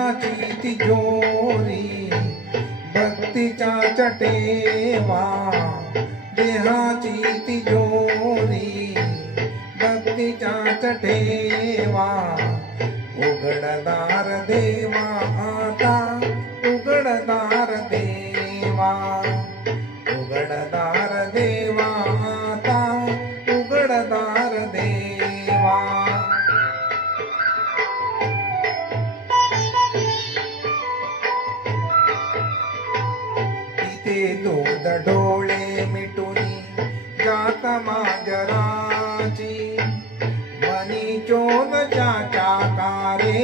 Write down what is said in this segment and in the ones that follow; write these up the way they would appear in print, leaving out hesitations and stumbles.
देहाची तिजोरी भक्तीच्या चटेवा, देहाची तिजोरी भक्तीच्या चटेवा. उघडदार देवा आता, उघडदार देवा, उघडदार देवा आता, उघडदार देवा. इथे दूध डोळे मिटुनी जात माजराची, मनी चोनच्या चाकारे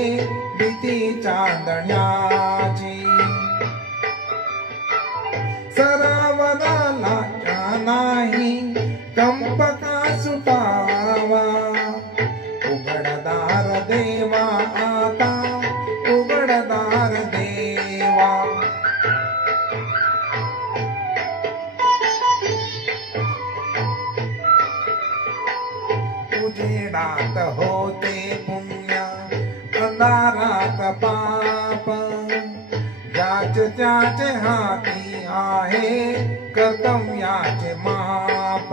भीती चांदण्याची. सरावराला नाही कंप का सुटावा, उघडदार देवा आता, उघडदार देवा. उजेडात होते पुण्य, अंधारात पाप, ज्याचे त्याचे हाती आहे कर्तव्याचे माप.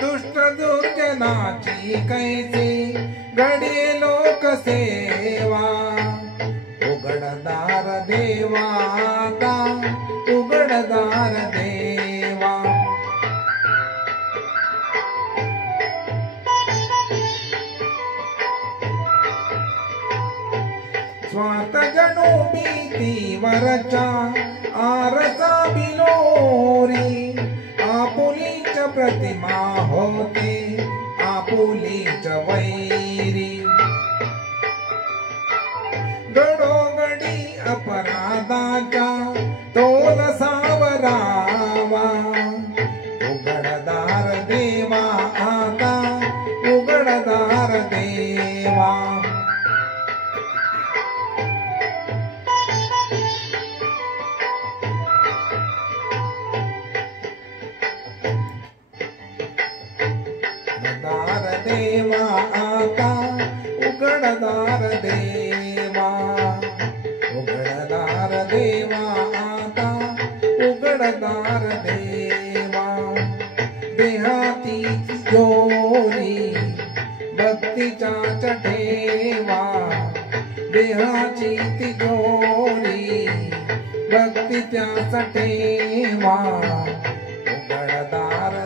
दुष्ट दुर्जनाची कैसी घडे लोकसेवा, उघडदार देवा आता, उघडदार देवा. स्वात जणू भीतीवरच्या आरसा बिलोरी, आपुलीच प्रतिमा होते आपुलीच वैरी. घडोघडी अपराधाच्या तोल सावरावा, उघडदार देवा आता, उघडदार देवा. उघडदार देवा आता, उघडदार देवा, उघडदार देवा आता, उघडदार देवा. देहाती तिजोरी भक्तीच्या चटेवा, देहाची तिजोरी भक्तीच्या चटेवा. उघडदार